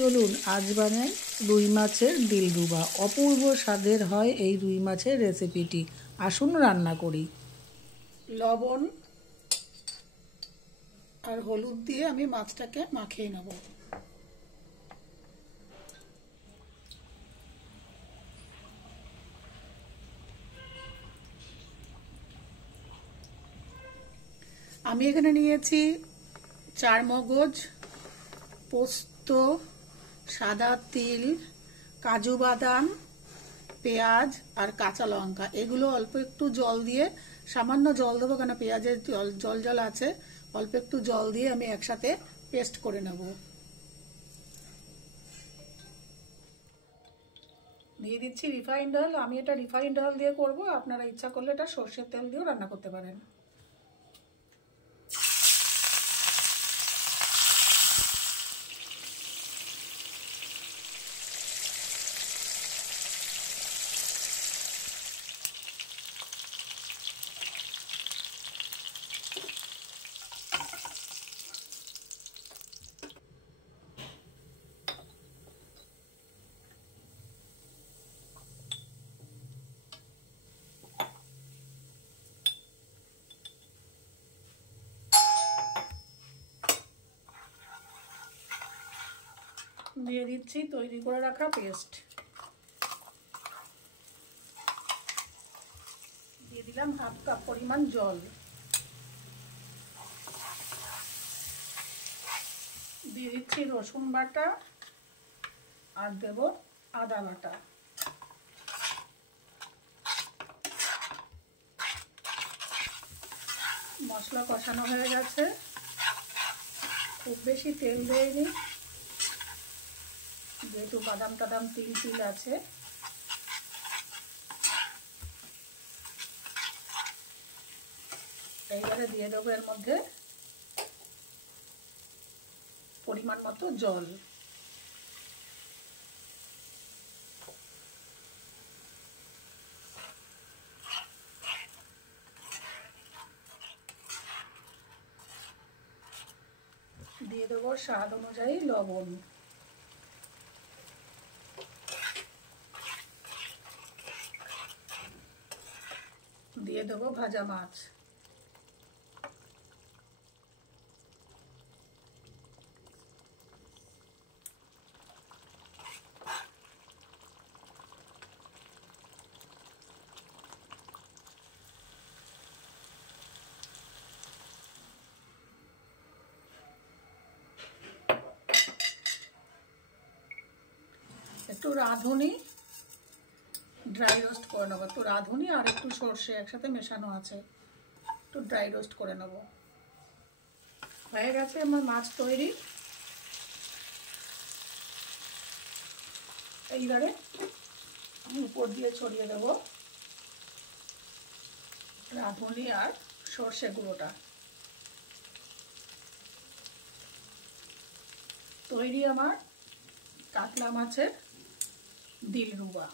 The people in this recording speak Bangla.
চলুন আজ বানাই রুই মাছের দিলরুবা। অপূর্ব স্বাদের হয় এই রুই মাছের রেসিপিটি। আসুন রান্না করি। লবণ আর হলুদ দিয়ে আমি মাছটাকে মাখিয়ে নেব। আমি এখানে নিয়েছি চারমগজ, পোস্ত, সাদা তিল, কাজু বাদাম, পেঁয়াজ আর কাঁচা লঙ্কা। এগুলো অল্প একটু জল দিয়ে, সামান্য জল দেবো কেন পেঁয়াজের জল জল আছে, অল্প একটু জল দিয়ে আমি একসাথে পেস্ট করে নেব। দিয়ে দিচ্ছি রিফাইন্ড অয়েল। আমি এটা রিফাইন্ড অয়েল দিয়ে করব, আপনারা ইচ্ছা করলে এটা সর্ষের তেল দিয়েও রান্না করতে পারেন। দিয়ে দিচ্ছি তৈরি করে রাখা পেস্ট। দিয়ে দিলাম হাফ কাপ পরিমাণ জল। দিয়ে দিচ্ছি রসুন বাটা আর দেব আদা বাটা। মশলা কষানো হয়ে গেছে, খুব বেশি তেল দেয়নি, যেহেতু বাদাম টাদাম তিল তিল আছে। এইবারে দিয়ে দেবো এর মধ্যে পরিমাণ মতো জল। দিয়ে দেবো স্বাদ অনুযায়ী লবণ। দিয়ে দেবো ভাজা মাছ। একটু রাঁধুনি ড্রাই রোস্ট করে নেবো। একটু রাঁধুনি আর একটু সর্ষে একসাথে মেশানো আছে, একটু ড্রাই রোস্ট করে নেব। হয়ে গেছে আমার মাছ তৈরি। এইবারে উপর দিয়ে ছড়িয়ে দেব রাঁধুনি আর সর্ষে গুঁড়োটা। তৈরি আমার কাতলা মাছের দিলরুবা।